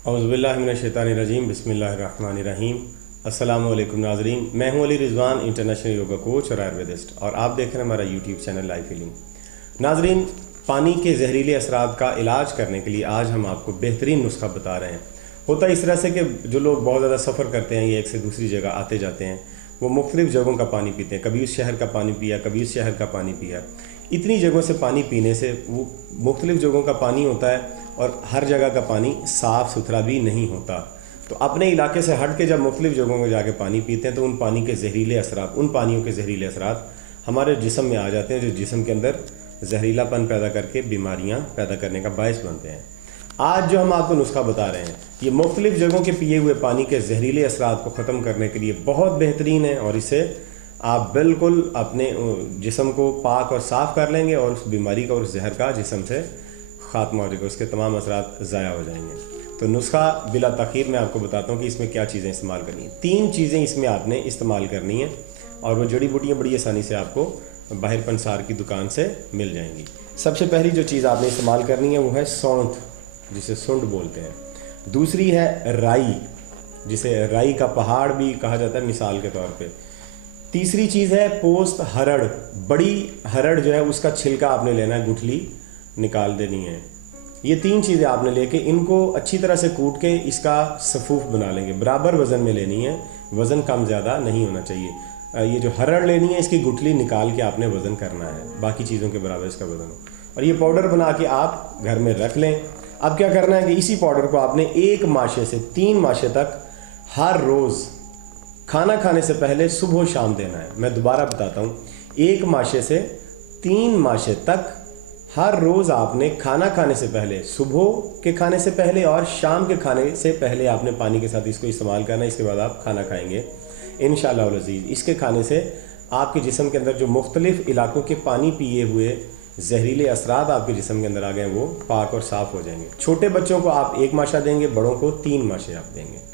औज़ुबिल्लाहिमिनश्शैतानिर्रजीम बिस्मिल्लाहिर्रहमानिर्रहीम। अस्सलाम वालेकुम नाज़रीन, मैं हूं Ali Rizwan, international yoga coach और आयुर्वेदिस्ट, और आप देख रहे हैं हमारा यूट्यूब चैनल लाइफ हीलिंग। नाज़रीन, पानी के जहरीले असरात का इलाज करने के लिए आज हम आपको बेहतरीन नुस्खा बता रहे हैं। होता इस तरह से कि जो लोग बहुत ज़्यादा सफ़र करते हैं, ये एक से दूसरी जगह आते जाते हैं, वो मुख्तलिफ़ जगहों का पानी पीते हैं। कभी उस शहर का पानी पिया, कभी उस शहर का पानी पिया। इतनी जगहों से पानी पीने से वो मुख्तलिफ़ जगहों का पानी होता है और हर जगह का पानी साफ़ सुथरा भी नहीं होता। तो अपने इलाके से हट के जब मुख्तलिफ़ जगहों में जाके पानी पीते हैं तो उन पानी के जहरीले असरात, उन पानियों के जहरीले असरात हमारे जिस्म में आ जाते हैं, जो जिस्म के अंदर जहरीलापन पैदा करके बीमारियां पैदा करने का बायस बनते हैं। आज जो हम आपको नुस्खा बता रहे हैं, ये मुख्तलिफ़ जगहों के पिए हुए पानी के जहरीले असरात को ख़त्म करने के लिए बहुत बेहतरीन है, और इससे आप बिल्कुल अपने जिस्म को पाक और साफ़ कर लेंगे और उस बीमारी का और उस जहर का जिस्म से ख़ात्मा हो जाएगा, उसके तमाम असरात ज़ाया हो जाएंगे। तो नुस्खा बिला तख़ीर मैं आपको बताता हूँ कि इसमें क्या चीज़ें इस्तेमाल करनी है। 3 चीज़ें इसमें आपने इस्तेमाल करनी है, और वो जड़ी बूटियाँ बड़ी आसानी से आपको बाहर पंसार की दुकान से मिल जाएंगी। सबसे पहली जो चीज़ आपने इस्तेमाल करनी है वो है सौंठ, जिसे सुंड बोलते हैं। दूसरी है राई, जिसे राई का पहाड़ भी कहा जाता है मिसाल के तौर पे। तीसरी चीज़ है पोस्त हरड़, बड़ी हरड़ जो है उसका छिलका आपने लेना है, गुठली निकाल देनी है। ये 3 चीज़ें आपने लेके इनको अच्छी तरह से कूट के इसका सफूफ बना लेंगे। बराबर वज़न में लेनी है, वज़न कम ज़्यादा नहीं होना चाहिए। ये जो हरड़ लेनी है, इसकी गुठली निकाल के आपने वज़न करना है, बाकी चीज़ों के बराबर इसका वज़न हो। और ये पाउडर बना के आप घर में रख लें। अब क्या करना है कि इसी पाउडर को आपने 1 माशे से 3 माशे तक हर रोज़ खाना खाने से पहले सुबह शाम देना है। मैं दोबारा बताता हूँ, 1 माशे से 3 माशे तक हर रोज़ आपने खाना खाने से पहले, सुबह के खाने से पहले और शाम के खाने से पहले आपने पानी के साथ इसको इस्तेमाल करना है। इसके बाद आप खाना खाएंगे इंशाअल्लाह अज़ीज़। इसके खाने से आपके जिस्म के अंदर जो मुख्तलिफ़ इलाकों के पानी पिए हुए जहरीले असरात आपके जिस्म के अंदर आ गए, वो पाक और साफ़ हो जाएंगे। छोटे बच्चों को आप 1 माशा देंगे, बड़ों को 3 माशे आप देंगे।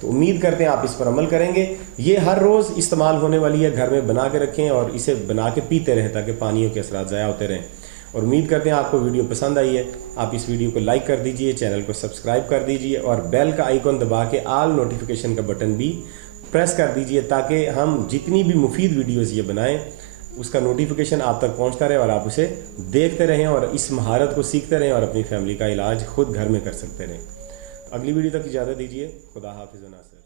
तो उम्मीद करते हैं आप इस पर अमल करेंगे। ये हर रोज़ इस्तेमाल होने वाली है, घर में बना के रखें और इसे बना के पीते रहें ताकि पानियों के असरात ज़ाया होते रहें। और उम्मीद करते हैं आपको वीडियो पसंद आई है। आप इस वीडियो को लाइक कर दीजिए, चैनल को सब्सक्राइब कर दीजिए और बेल का आइकॉन दबा के आल नोटिफिकेशन का बटन भी प्रेस कर दीजिए, ताकि हम जितनी भी मुफीद वीडियोज़ ये बनाएं उसका नोटिफिकेशन आप तक पहुंचता रहे और आप उसे देखते रहें और इस महारत को सीखते रहें और अपनी फैमिली का इलाज खुद घर में कर सकते रहें। अगली वीडियो तक इजाज़त दीजिए। खुदा हाफिज़।